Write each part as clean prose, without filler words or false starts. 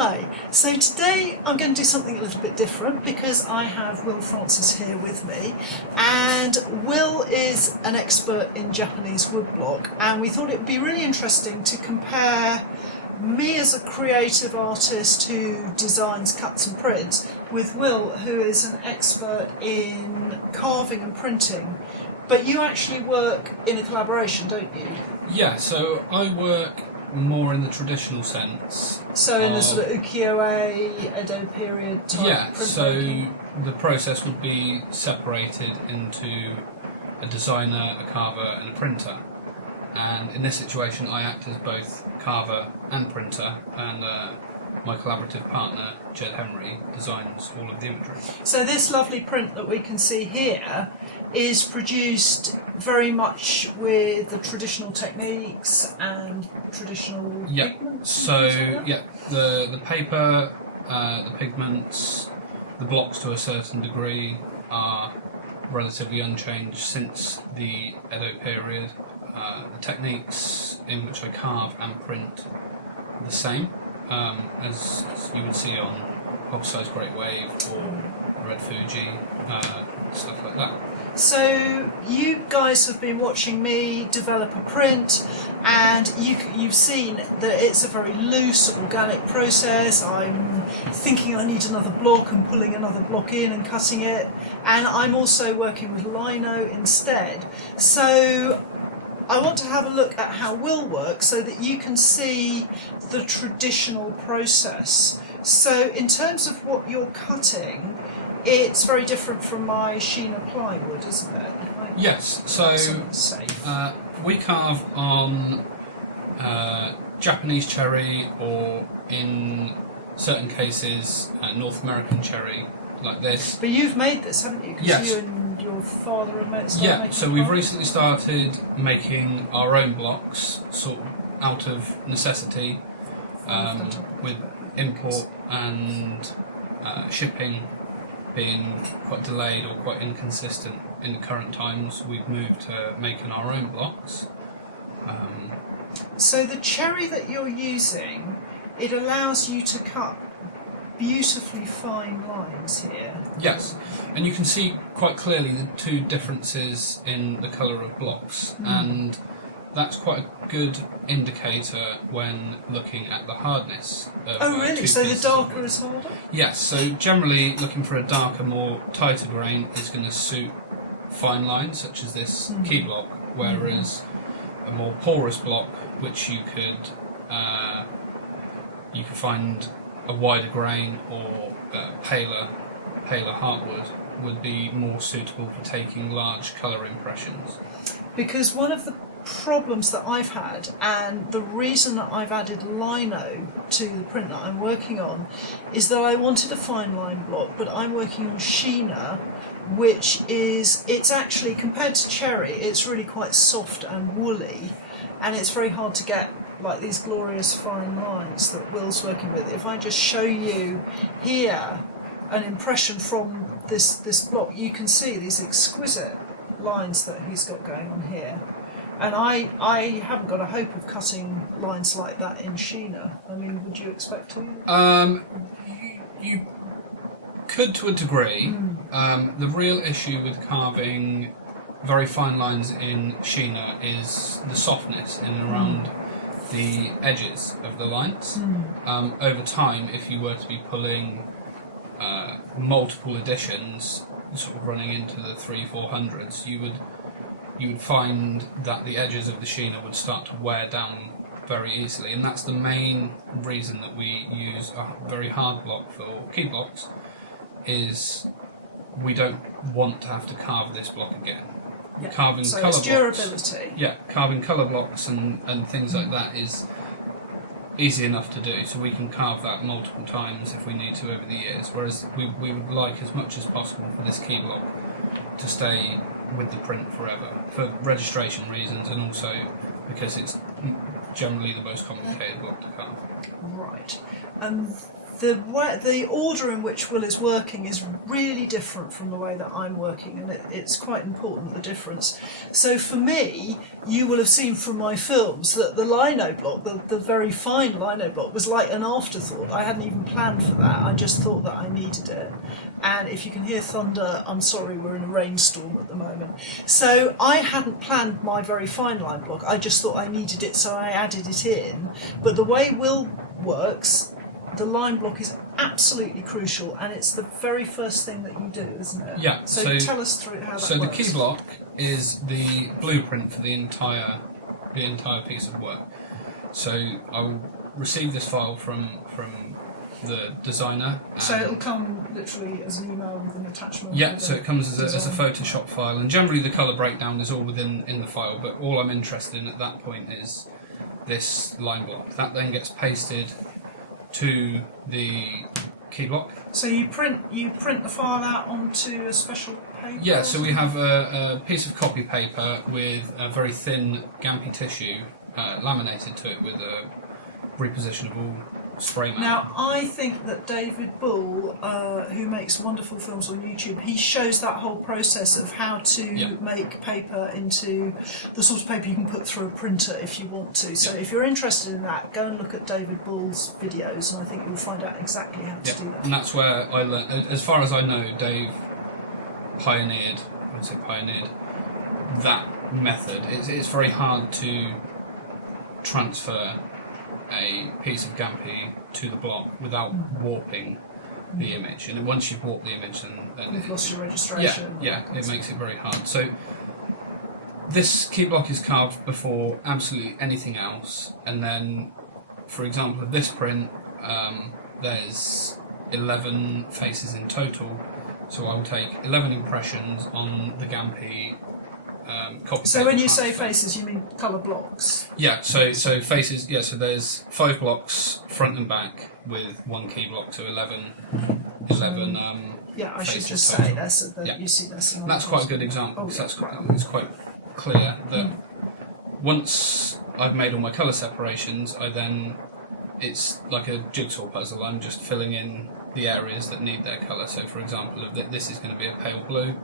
Hi, so today I'm going to do something a little bit different because I have Will Francis here with me, and Will is an expert in Japanese woodblock, and we thought it would be really interesting to compare me as a creative artist who designs cuts and prints with Will, who is an expert in carving and printing. But you actually work in a collaboration, don't you? Yeah, so I work more in the traditional sense. So in the sort of ukiyo-e, Edo period type Yeah, so printmaking? the process would be separated into a designer, a carver and a printer. And in this situation I act as both carver and printer, and my collaborative partner, Jed Henry, designs all of the imagery. So this lovely print that we can see here is produced very much with the traditional techniques and traditional pigments? So, yeah, the paper, the pigments, the blocks to a certain degree are relatively unchanged since the Edo period. The techniques in which I carve and print are the same as you would see on Hogside Great Wave or Red Fuji, stuff like that. So you guys have been watching me develop a print, and you've seen that it's a very loose, organic process. I'm thinking I need another block and pulling another block in and cutting it, and I'm also working with lino instead. So I want to have a look at how Will works so that you can see the traditional process. So in terms of what you're cutting, it's very different from my Sheena plywood, isn't it? Yes, so we carve on Japanese cherry, or in certain cases North American cherry, like this. But you've made this, haven't you? 'Cause yes. you and your father have made. Yeah, so we've recently started making our own blocks, sort of out of necessity, with import and shipping being quite delayed or quite inconsistent in the current times. We've moved to making our own blocks. So the cherry that you're using, it allows you to cut beautifully fine lines here. Yes, and you can see quite clearly the two differences in the colour of blocks, and that's quite a good indicator when looking at the hardness of Oh really? So the darker is harder? Yes, so generally looking for a darker, more tighter grain is going to suit fine lines such as this key block, whereas a more porous block, which you could find a wider grain or paler heartwood would be more suitable for taking large colour impressions. Because one of the problems that I've had, and the reason that I've added lino to the print that I'm working on, is that I wanted a fine line block, but I'm working on Sheena, which is, it's actually, compared to cherry, it's really quite soft and woolly, and it's very hard to get like these glorious fine lines that Will's working with. If I just show you here an impression from this block, you can see these exquisite lines that he's got going on here. And I haven't got a hope of cutting lines like that in Sheena. I mean, would you expect to? You could to a degree. The real issue with carving very fine lines in Sheena is the softness in and around the edges of the lines. Over time, if you were to be pulling multiple editions, sort of running into the 300-400s, you would find that the edges of the Sheena would start to wear down very easily, and that's the main reason that we use a very hard block for key blocks, is we don't want to have to carve this block again. Yeah. Carving so colour it's blocks, durability. yeah, carving colour blocks and things like that is easy enough to do, so we can carve that multiple times if we need to over the years, whereas we would like as much as possible for this key block to stay with the print forever, for registration reasons, and also because it's generally the most complicated block to carve. Right. And the order in which Will is working is really different from the way that I'm working, and it's quite important, the difference. So for me, you will have seen from my films that the lino block, the very fine lino block, was like an afterthought. I hadn't even planned for that. I just thought that I needed it. And if you can hear thunder, I'm sorry, we're in a rainstorm at the moment. So I hadn't planned my very fine line block. I just thought I needed it, so I added it in. But the way Will works, the line block is absolutely crucial, and it's the very first thing that you do, isn't it? Yeah. So tell us through how that So works. the key block is the blueprint for the entire piece of work. So I'll receive this file from the designer. So it'll come literally as an email with an attachment. Yeah, with so it comes as a design. Photoshop file, and generally the colour breakdown is all within the file, but all I'm interested in at that point is this line block. That then gets pasted to the key block. So you print the file out onto a special paper? Yeah, so we have a piece of copy paper with a very thin Gampy tissue laminated to it with a repositionable spray mat. Now, I think that David Bull, who makes wonderful films on YouTube, he shows that whole process of how to make paper into the sort of paper you can put through a printer if you want to. So if you're interested in that, go and look at David Bull's videos, and I think you'll find out exactly how to do that. And that's where I learned, as far as I know, Dave pioneered that method. It's very hard to transfer a piece of Gampy to the block without warping the image, and once you've warped the image, then You've lost your registration. Yeah, it makes it very hard. So this key block is carved before absolutely anything else, and then, for example, of this print, there's 11 faces in total, so I'll take 11 impressions on the Gampy copy. So when you say faces, you mean colour blocks? Yeah, so faces, so there's 5 blocks front and back with one key block, so 11 yeah, I should faces just total. say that so that you see this. And that's quite a good example, because it's quite clear that once I've made all my colour separations, it's like a jigsaw puzzle. I'm just filling in the areas that need their colour. So for example, if this is going to be a pale blue,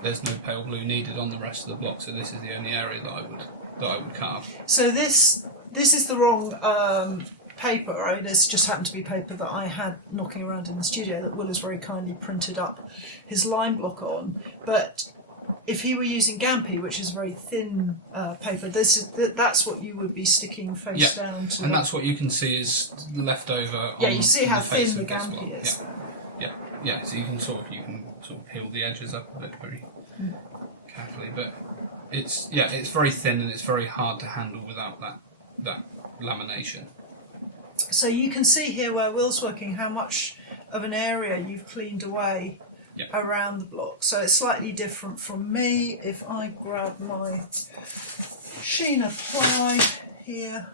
there's no pale blue needed on the rest of the block, so this is the only area that I would carve. So this is the wrong paper, right? This just happened to be paper that I had knocking around in the studio that Will has very kindly printed up his line block on. But if he were using Gampy, which is very thin paper, that's what you would be sticking face down to. And that's what you can see is left over. Yeah, you see how thin the of this Gampy block. is. Yeah. So you can sort of peel the edges up a bit very carefully, but it's very thin and it's very hard to handle without that lamination. So you can see here where Will's working how much of an area you've cleaned away around the block. So it's slightly different from me. If I grab my Sheena ply here,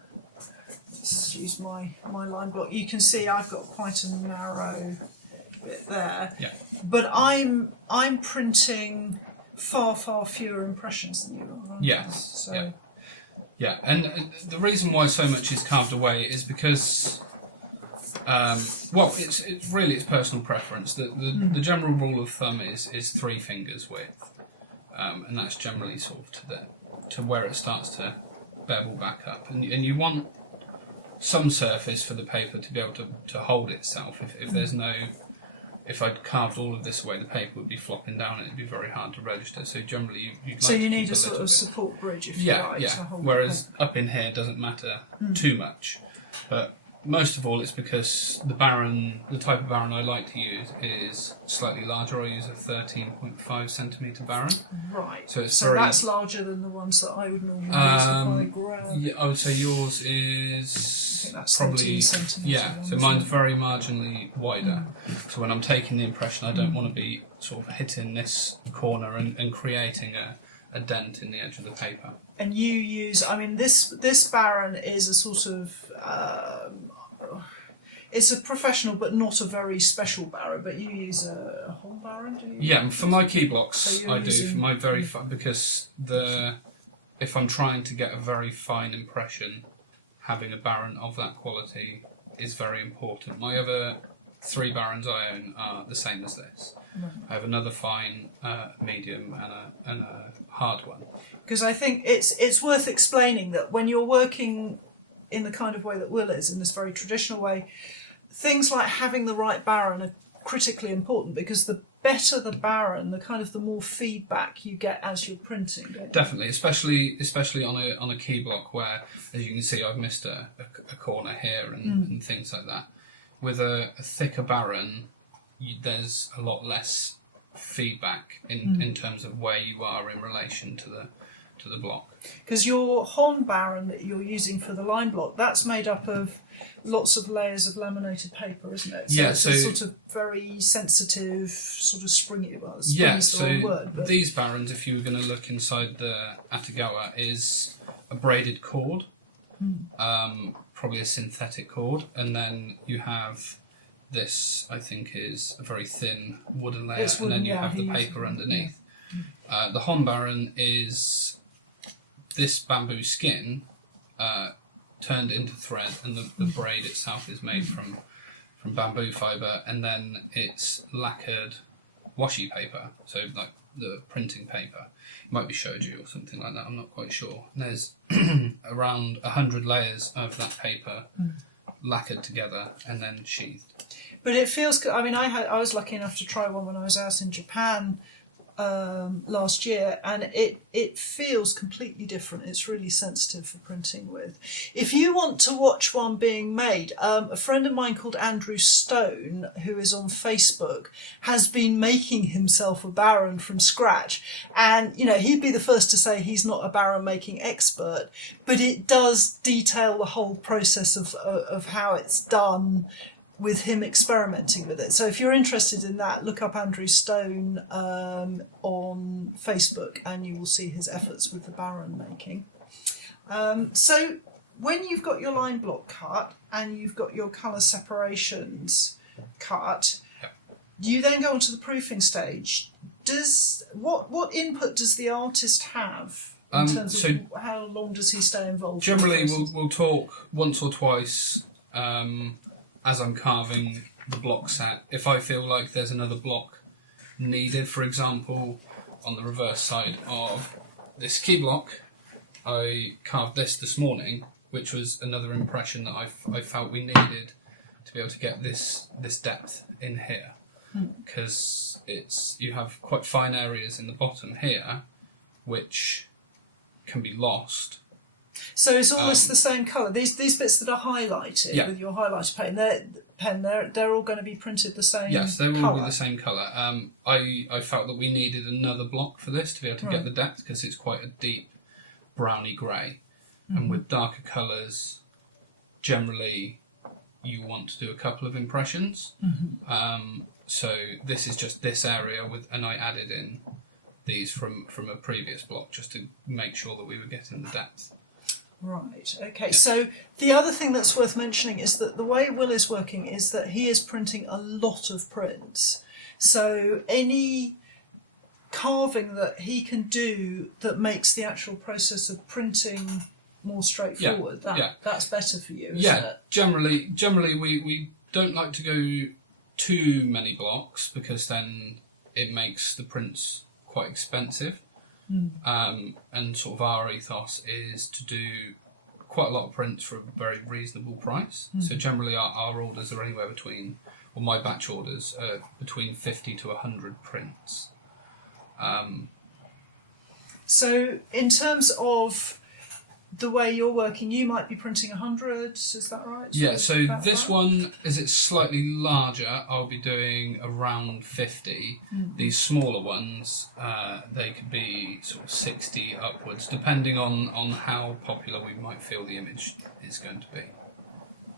let's use my line block, you can see I've got quite a narrow bit there. Yeah. But I'm printing far fewer impressions than you are. Yes. So. Yeah, and the reason why so much is carved away is because, it's really personal preference. The general rule of thumb is 3 fingers width, and that's generally sort of to where it starts to bevel back up, and you want some surface for the paper to be able to hold itself. If there's no, if I'd carved all of this away, the paper would be flopping down and it'd be very hard to register. So generally, you'd like you to need keep a sort of bit. support bridge, if you like, to hold Whereas up in here doesn't matter too much, but most of all, it's because the type of barren I like to use is slightly larger. I use a 13.5 centimetre barren. Right. So that's larger than the ones that I would normally use if I grab. Yeah, I would say yours is I think that's probably 13 centimetres long, so isn't mine's it? very marginally wider. So when I'm taking the impression, I don't want to be sort of hitting this corner and creating a dent in the edge of the paper. And you use, this barren is a sort of, it's a professional but not a very special barren, but you use a whole barren, do you? Yeah, for my key blocks, So I do. For my very because if I'm trying to get a very fine impression, having a barren of that quality is very important. My other 3 Barons I own are the same as this. Right. I have another fine, medium, and a hard one. Because I think it's worth explaining that when you're working in the kind of way that Will is, in this very traditional way, things like having the right Baron are critically important, because the better the Baron, the more feedback you get as you're printing. Definitely, especially on a key block where, as you can see, I've missed a corner here and things like that. With a thicker Baron, there's a lot less feedback in terms of where you are in relation to the block. Because your Hon Baron that you're using for the line block, that's made up of lots of layers of laminated paper, isn't it? So it's a sort of very sensitive, sort of springy. Well, springy's the wrong word. But these Barons, if you were going to look inside the Atagawa, is a braided cord, probably a synthetic cord, and then you have this, I think, is a very thin wooden layer, and then you have the paper underneath. Yeah. The Hon Baron is this bamboo skin turned into thread, and the braid itself is made from bamboo fibre, and then it's lacquered washi paper, so like the printing paper. It might be shoju or something like that, I'm not quite sure. And there's around 100 layers of that paper lacquered together and then sheathed. But it feels good. I mean, I was lucky enough to try one when I was out in Japan last year, and it feels completely different. It's really sensitive for printing with. If you want to watch one being made, a friend of mine called Andrew Stone, who is on Facebook, has been making himself a Baron from scratch, and he'd be the first to say he's not a Baron making expert, but it does detail the whole process of how it's done, with him experimenting with it. So if you're interested in that, look up Andrew Stone on Facebook, and you will see his efforts with the Baron making. So when you've got your line block cut and you've got your colour separations cut, you then go on to the proofing stage. What input does the artist have in terms of how long does he stay involved? Generally, we'll talk once or twice as I'm carving the block set. If I feel like there's another block needed, for example, on the reverse side of this key block, I carved this morning, which was another impression that I felt we needed to be able to get this depth in here, because you have quite fine areas in the bottom here which can be lost. So it's almost the same colour. These bits that are highlighted with your highlighter they're all going to be printed the same. Yes, they will be the same colour. I felt that we needed another block for this to be able to get the depth, because it's quite a deep browny grey, and with darker colours, generally you want to do a couple of impressions. So this is just this area and I added in these from a previous block just to make sure that we were getting the depth. Right, okay. Yeah. So the other thing that's worth mentioning is that the way Will is working is that he is printing a lot of prints. So any carving that he can do that makes the actual process of printing more straightforward, that's better for you, isn't it? Generally we don't like to go too many blocks, because then it makes the prints quite expensive. And sort of our ethos is to do quite a lot of prints for a very reasonable price. So generally our orders are anywhere between, or my batch orders are between 50 to 100 prints. So in terms of the way you're working, you might be printing 100, is that right? Yeah, so this one, as it's slightly larger, I'll be doing around 50. These smaller ones, they could be sort of 60 upwards, depending on how popular we might feel the image is going to be.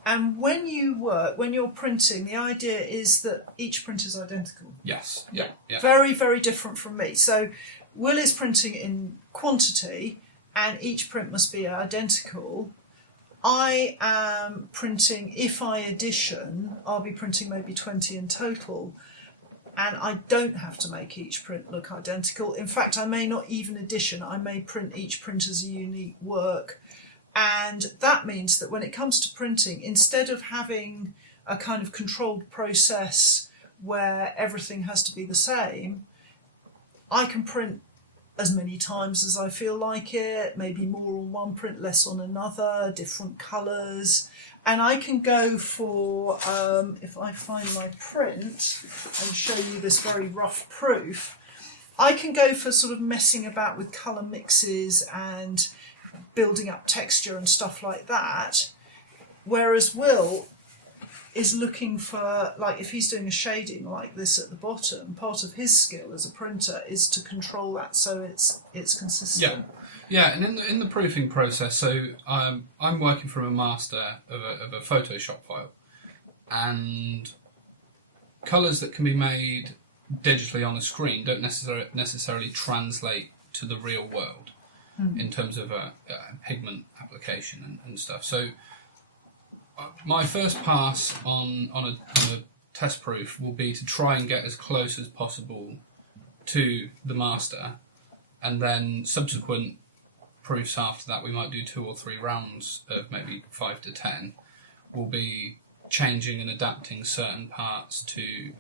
And when you're printing, the idea is that each print is identical? Yes, yeah. Very, very different from me. So Will is printing in quantity, and each print must be identical. I am printing, if I addition, I'll be printing maybe 20 in total, and I don't have to make each print look identical. In fact, I may not even addition, I may print each print as a unique work, And that means that when it comes to printing, instead of having a kind of controlled process where everything has to be the same, I can print as many times as I feel like it, maybe more on one print, less on another, different colours. And I can go for, if I find my print and show you this very rough proof, I can go for sort of messing about with colour mixes and building up texture and stuff like that. Whereas Will is looking for, like, if he's doing a shading like this at the bottom, part of his skill as a printer is to control that so it's consistent. Yeah, and in the proofing process, so I'm working from a master of a Photoshop file, and colours that can be made digitally on a screen don't necessarily translate to the real world in terms of pigment application and stuff. So my first pass on a test proof will be to try and get as close as possible to the master, and then subsequent proofs after that, we might do 2 or 3 rounds of maybe 5 to 10, will be changing and adapting certain parts to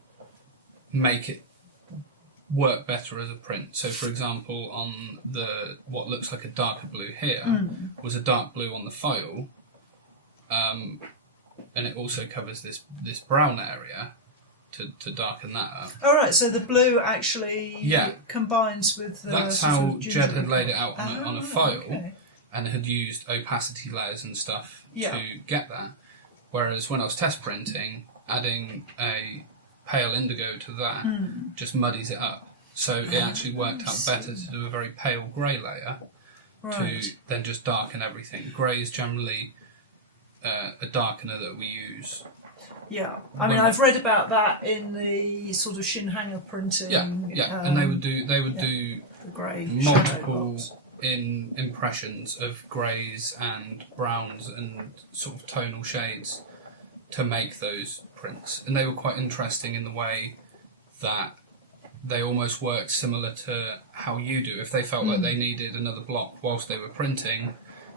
make it work better as a print. So for example, on what looks like a darker blue here was a dark blue on the file, and it also covers this brown area to darken that up. All right, so the blue actually combines with the... That's how Jed had laid it out on a file, okay. and had used opacity layers and stuff to get that. Whereas when I was test printing, adding a pale indigo to that just muddies it up. So it actually worked out better to do a very pale grey layer to then just darken everything. Grey is generally a darkener that we use. Yeah, I mean, I've read about that in the sort of shin hanger printing. And they would do the grey multiple impressions of greys and browns and sort of tonal shades to make those prints, and they were quite interesting in the way that they almost worked similar to how you do. If they felt like they needed another block whilst they were printing,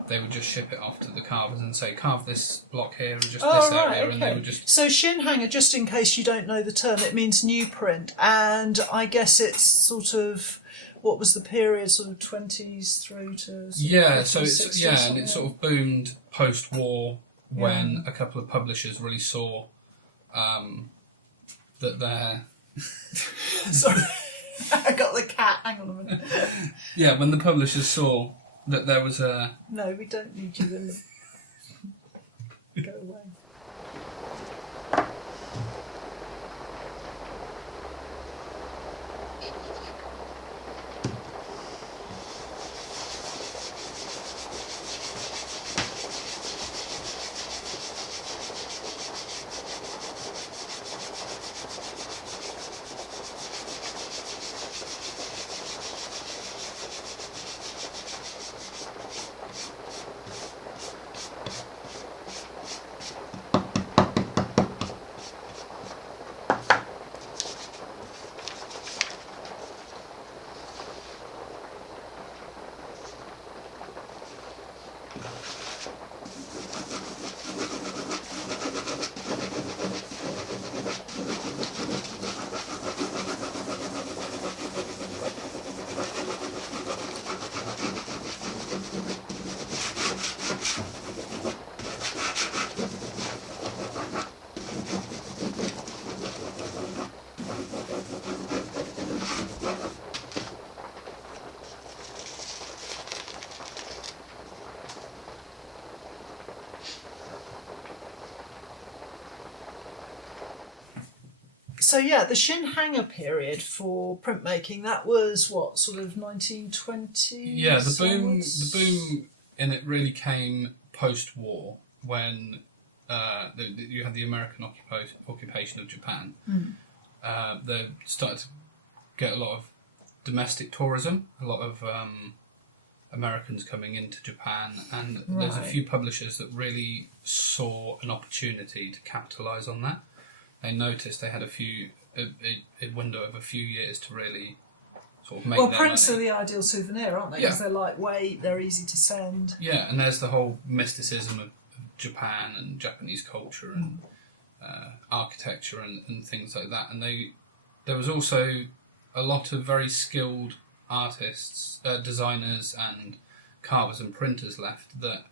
they would just ship it off to the carvers and say, carve this block here and just this area, and they would just... So shin hanger, just in case you don't know the term, it means new print, and I guess it's sort of, what was the period, sort of 20s through to... So it's, and it sort of boomed post-war when a couple of publishers really saw that they're... Sorry, I got the cat, hang on a minute. When the publishers saw that there was a... No, we don't need you in the... Go away. So the shin hanger period for printmaking, that was what, sort of 1920s? Yeah, the boom in it really came post-war when you had the American occupation of Japan. They started to get a lot of domestic tourism, a lot of Americans coming into Japan, and there's a few publishers that really saw an opportunity to capitalise on that. They noticed they had a window of a few years to really sort of make Well, their prints money. are the ideal souvenir, aren't they? Because they're lightweight, they're easy to send. Yeah, and there's the whole mysticism of Japan and Japanese culture and architecture and things like that. And there was also a lot of very skilled artists, designers and carvers and printers left that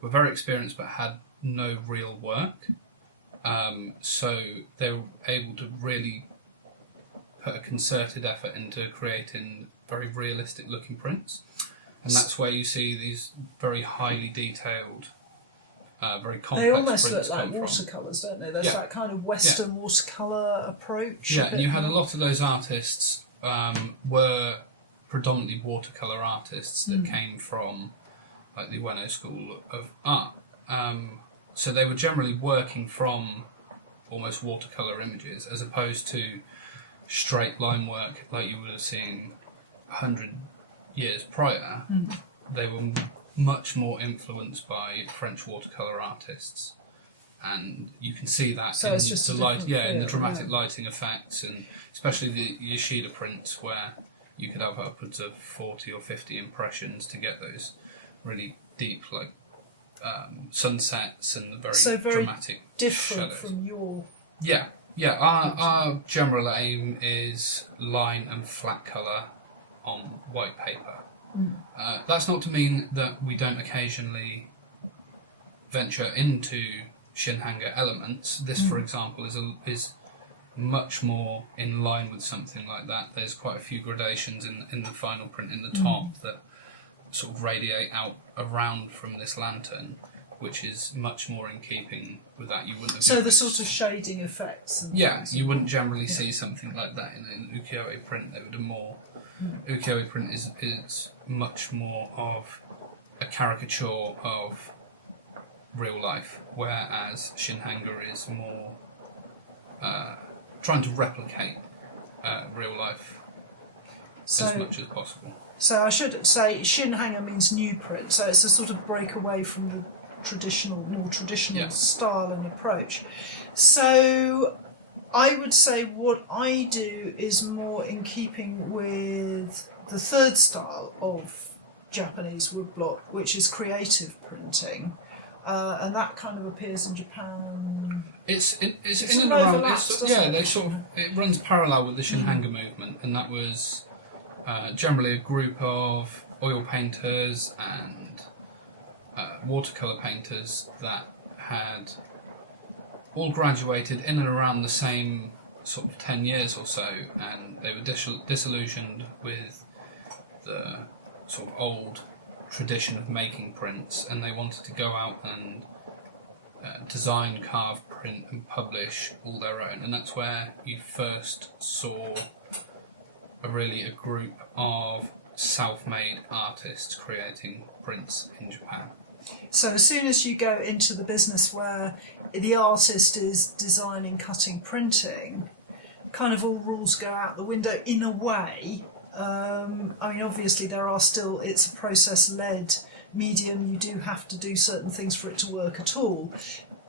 were very experienced but had no real work. So they were able to really put a concerted effort into creating very realistic looking prints. And that's where you see these very highly detailed, very complex They almost prints look like come from. watercolours, don't they? There's Yeah. that kind of Western watercolour approach. Yeah, a and bit you had a more. lot of those artists were predominantly watercolour artists that came from like the Ueno School of Art. So they were generally working from almost watercolour images as opposed to straight line work like you would have seen 100 years prior. They were much more influenced by French watercolour artists, and you can see that So in it's just the a light, different in the feel, dramatic yeah. lighting effects, and especially the Yoshida prints where you could have upwards of 40 or 50 impressions to get those really deep, like sunsets and the very dramatic different shadows. from your. Yeah. Our general aim is line and flat colour on white paper. That's not to mean that we don't occasionally venture into Shinhanga elements. This, for example, is much more in line with something like that. There's quite a few gradations in the final print in the top that sort of radiate out around from this lantern, which is much more in keeping with that. You wouldn't have So the generally sort of shading effects. And yeah, things. you wouldn't generally see something like that in an ukiyo-e print. They would have more. Ukiyo-e print is much more of a caricature of real life, whereas Shinhanga is more trying to replicate real life as much as possible. So I should say Shinhanga means new print, so it's a sort of break away from the more traditional style and approach. So I would say what I do is more in keeping with the third style of Japanese woodblock, which is creative printing. And that kind of appears in Japan. It's in sort and of around. overlaps, doesn't it? It runs parallel with the Shinhanga movement, and that was generally a group of oil painters and watercolour painters that had all graduated in and around the same sort of 10 years or so, and they were disillusioned with the sort of old tradition of making prints, and they wanted to go out and design, carve, print and publish all their own. And that's where you first saw a group of self-made artists creating prints in Japan. So as soon as you go into the business where the artist is designing, cutting, printing, kind of all rules go out the window in a way. I mean, obviously it's a process-led medium. You do have to do certain things for it to work at all.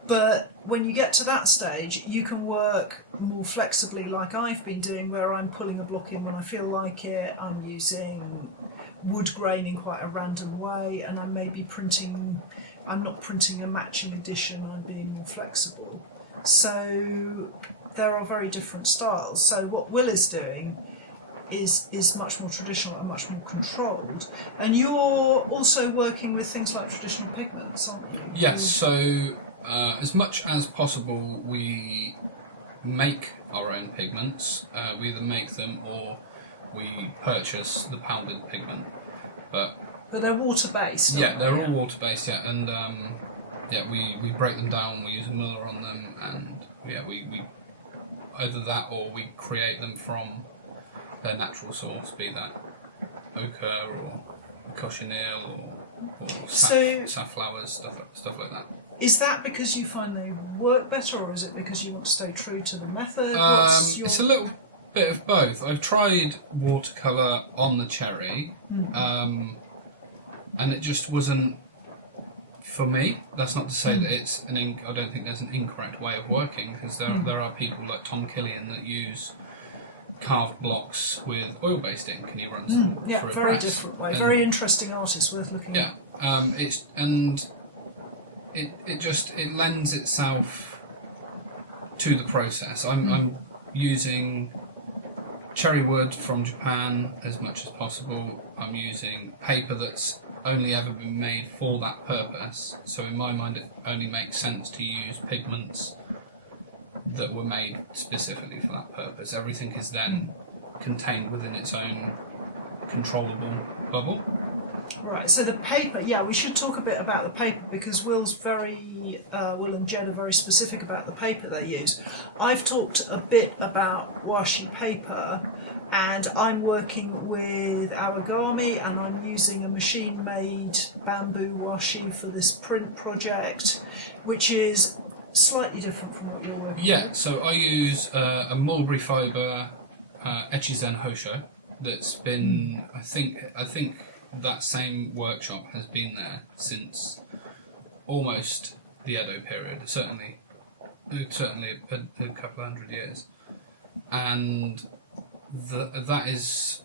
But when you get to that stage, you can work more flexibly like I've been doing, where I'm pulling a block in when I feel like it. I'm using wood grain in quite a random way, and I'm not printing a matching edition, I'm being more flexible. So there are very different styles. So what Will is doing is much more traditional and much more controlled. And you're also working with things like traditional pigments, aren't you? Yes, so as much as possible we make our own pigments. We either make them or we purchase the powdered pigment. But they're water-based, yeah, they're all water-based, and we break them down, we use a miller on them, and we either that or we create them from their natural source, be that ochre or cochineal or safflowers, stuff like that. Is that because you find they work better, or is it because you want to stay true to the method? It's a little bit of both. I've tried watercolour on the cherry, and it just wasn't for me. That's not to say that it's an ink. I don't think there's an incorrect way of working, because there are people like Tom Killian that use carved blocks with oil-based ink, and he runs them Yeah, through a very press. different way. And Very interesting artist, worth looking yeah, at. it lends itself to the process. I'm using cherry wood from Japan as much as possible. I'm using paper that's only ever been made for that purpose. So in my mind, it only makes sense to use pigments that were made specifically for that purpose. Everything is then contained within its own controllable bubble. Right, so the paper, we should talk a bit about the paper because Will and Jed are very specific about the paper they use. I've talked a bit about washi paper, and I'm working with origami, and I'm using a machine-made bamboo washi for this print project, which is slightly different from what you're working with. Yeah, so I use a mulberry fibre Echizen Hosho that's been, I think that same workshop has been there since almost the Edo period, certainly a couple of 100 years, and that is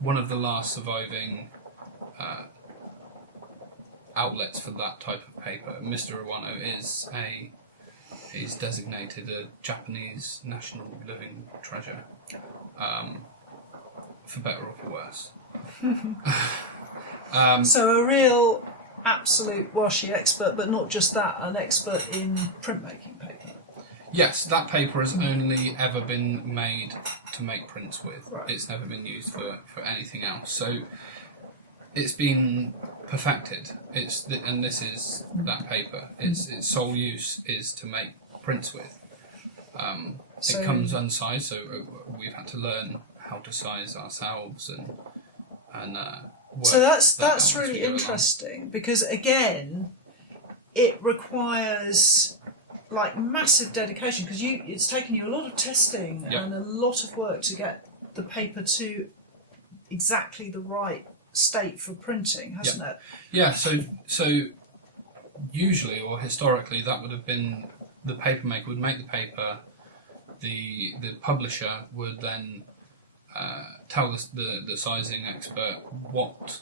one of the last surviving outlets for that type of paper. Mr. Iwano is designated a Japanese national living treasure, for better or for worse. So a real absolute washi expert, but not just that, an expert in printmaking paper. Yes, that paper has only ever been made to make prints with. Right. It's never been used for anything else. So it's been perfected. And this is that paper. Its sole use is to make prints with. It comes unsized, so we've had to learn how to size ourselves and work. So that's that out as we really go along. interesting because again, it requires like massive dedication because it's taken you a lot of testing and a lot of work to get the paper to exactly the right state for printing, hasn't it? Yeah. So usually or historically, that would have been the paper maker would make the paper. The publisher would then tell the sizing expert what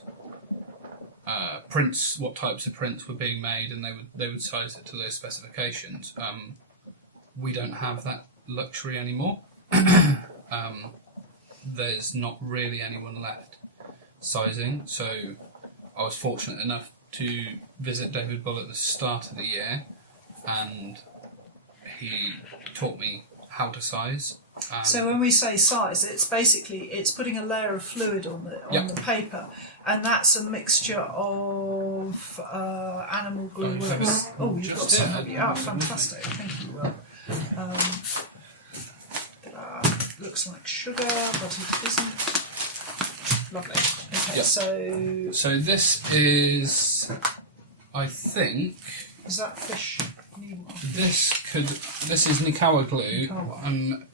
prints, what types of prints were being made, and they would size it to those specifications. We don't have that luxury anymore. There's not really anyone left sizing, so I was fortunate enough to visit David Bull at the start of the year, and he taught me how to size. So when we say size, it's putting a layer of fluid on the paper, and that's a mixture of animal glue. You've got some, have you? Oh, fantastic! Thank you, Will. Looks like sugar, but it isn't. Lovely. Okay, so this is, I think. Is that fish? This is Nikawa glue. Nikawa. I'm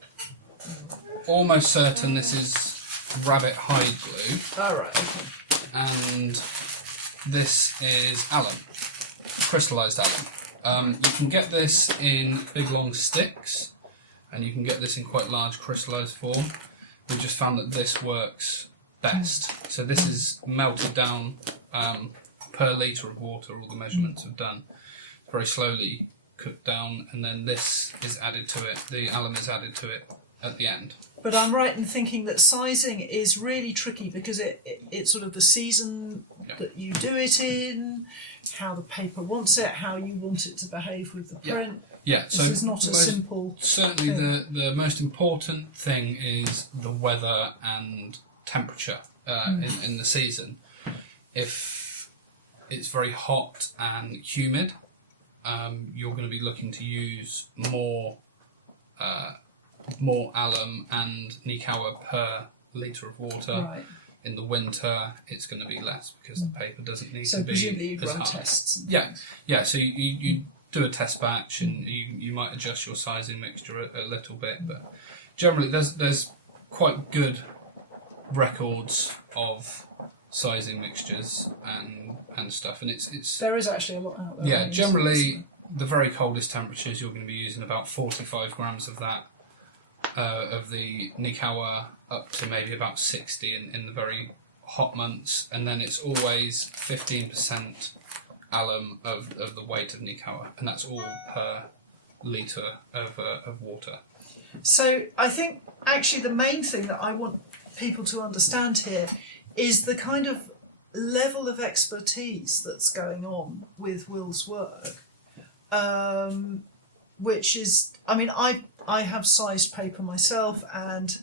almost certain this is rabbit hide glue. Alright, okay. And this is alum, crystallised alum. You can get this in big long sticks, and you can get this in quite large crystallised form. We just found that this works best. So this is melted down per litre of water, all the measurements have done. Very slowly cooked down, and then this is added to it, the alum is added to it at the end. But I'm right in thinking that sizing is really tricky because it's sort of the season that you do it in, how the paper wants it, how you want it to behave with the print. Yeah, so this is not a simple certainly thing. the most important thing is the weather and temperature in the season. If it's very hot and humid, you're going to be looking to use more alum and Nikawa per litre of water. Right. In the winter, it's going to be less because the paper doesn't need to be. So presumably you'd as run hard. tests. And Yeah. So you do a test batch, and you might adjust your sizing mixture a little bit, but generally there's quite good records of sizing mixtures and stuff, and it's there is actually a lot out there. yeah. Generally, the very coldest temperatures you're going to be using about 45 grams of that of the Nikawa up to maybe about 60 in the very hot months, and then it's always 15% alum of the weight of Nikawa, and that's all per litre of water. So I think actually the main thing that I want people to understand here is the kind of level of expertise that's going on with Will's work, which is, I mean, I have sized paper myself, and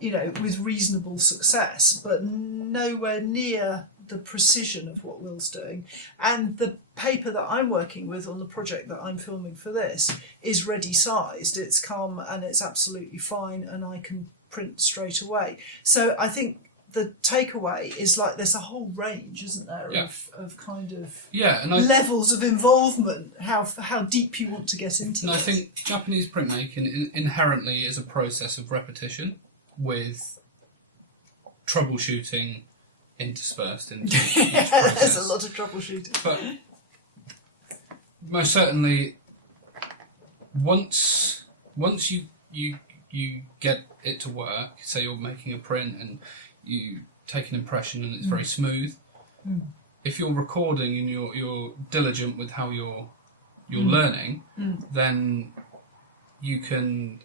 with reasonable success, but nowhere near the precision of what Will's doing. And the paper that I'm working with on the project that I'm filming for this is ready sized. It's come and it's absolutely fine, and I can print straight away. So I think the takeaway is like there's a whole range, isn't there, of kind of levels of involvement, how deep you want to get into and this. I think Japanese printmaking inherently is a process of repetition with troubleshooting interspersed in each process. There's a lot of troubleshooting. But most certainly, once you get it to work, say you're making a print and you take an impression and it's very smooth. If you're recording and you're diligent with how you're learning, then you can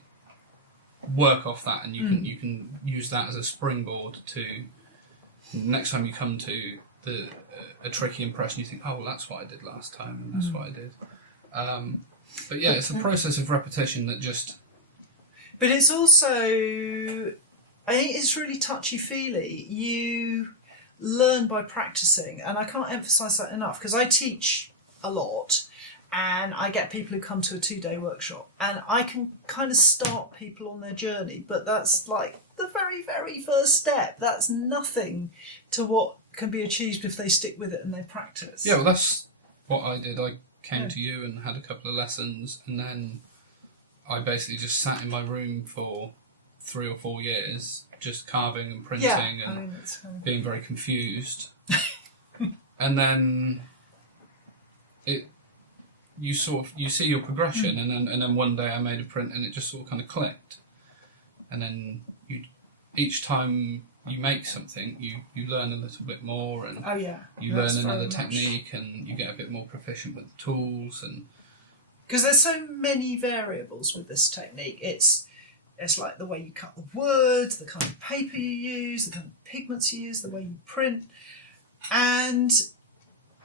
work off that, and you can use that as a springboard to next time you come to a tricky impression. You think, oh, well, that's what I did last time, and that's what I did. But yeah, it's a process of repetition that just. But it's also, I think it's really touchy-feely. You learn by practicing, and I can't emphasise that enough, because I teach a lot, and I get people who come to a 2-day workshop, and I can kind of start people on their journey, but that's like the very, very first step. That's nothing to what can be achieved if they stick with it and they practice. Yeah, well, that's what I did. I came to you and had a couple of lessons, and then I basically just sat in my room for 3 or 4 years, just carving and printing and being very confused. And then you see your progression, and then one day I made a print and it just sort of kind of clicked. And then each time you make something, you learn a little bit more, and you learn another technique, and you get a bit more proficient with the tools, and because there's so many variables with this technique. It's like the way you cut the wood, the kind of paper you use, the kind of pigments you use, the way you print. And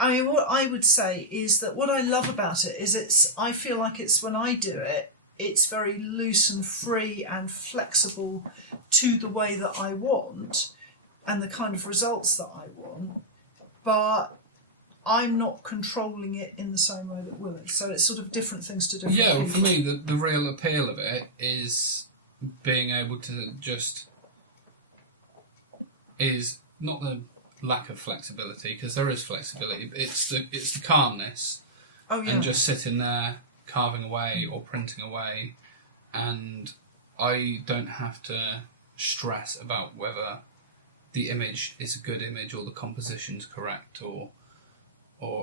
I mean, what I would say is that what I love about it is I feel like it's, when I do it, it's very loose and free and flexible to the way that I want and the kind of results that I want, but I'm not controlling it in the same way that Will is. So it's sort of different things to different people. Well, for me, the real appeal of it is being able to is not the lack of flexibility, because there is flexibility. It's the calmness, and just sitting there carving away or printing away, and I don't have to stress about whether the image is a good image or the composition's correct or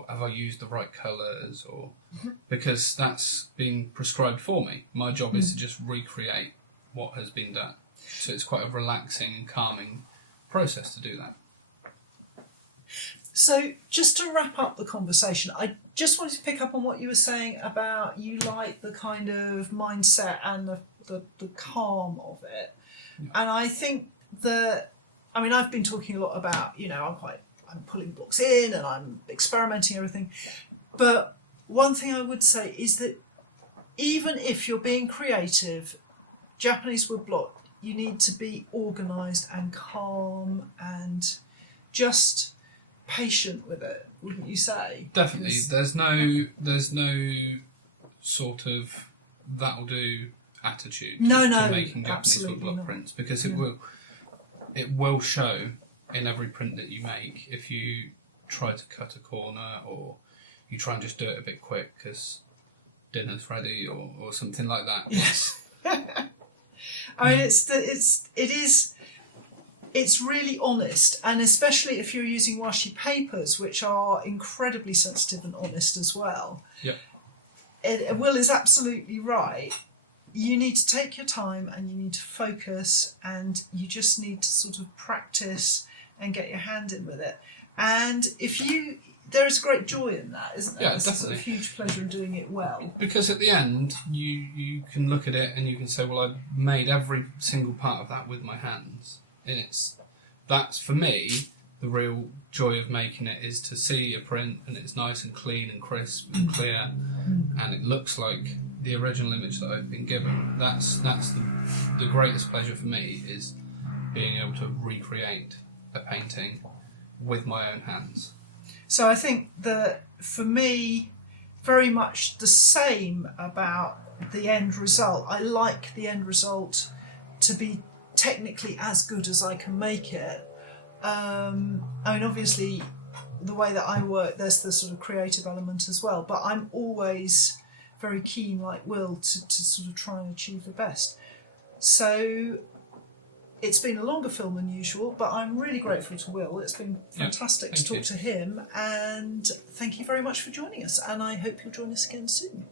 have I used the right colours, or because that's being prescribed for me. My job is to just recreate what has been done. So it's quite a relaxing and calming process to do that. So just to wrap up the conversation, I just wanted to pick up on what you were saying about you like the kind of mindset and the calm of it. Yeah. And I think that, I mean, I've been talking a lot about, I'm pulling blocks in and I'm experimenting everything. But one thing I would say is that even if you're being creative, Japanese woodblock, you need to be organised and calm and just patient with it, wouldn't you say? Definitely. There's no sort of that'll do attitude to making Japanese woodblock prints, because it will show in every print that you make if you try to cut a corner or you try and just do it a bit quick because dinner's ready or something like that. Yes. I mean, it's really honest, and especially if you're using washi papers, which are incredibly sensitive and honest as well. Yeah. Will is absolutely right. you need to take your time and you need to focus, and you just need to sort of practice and get your hand in with it. And there is great joy in that, isn't there? Yeah, There's definitely. a huge pleasure in doing it well. Because at the end, you can look at it and you can say, well, I've made every single part of that with my hands. And that's, for me, the real joy of making it, is to see a print and it's nice and clean and crisp and clear, and it looks like the original image that I've been given. That's the greatest pleasure for me, is being able to recreate a painting with my own hands. So I think that for me, very much the same about the end result. I like the end result to be technically as good as I can make it. I mean, obviously, the way that I work, there's the sort of creative element as well, but I'm always very keen, like Will, to sort of try and achieve the best. So it's been a longer film than usual, but I'm really grateful to Will. It's been fantastic to talk to him, and thank you very much for joining us, and I hope you'll join us again soon.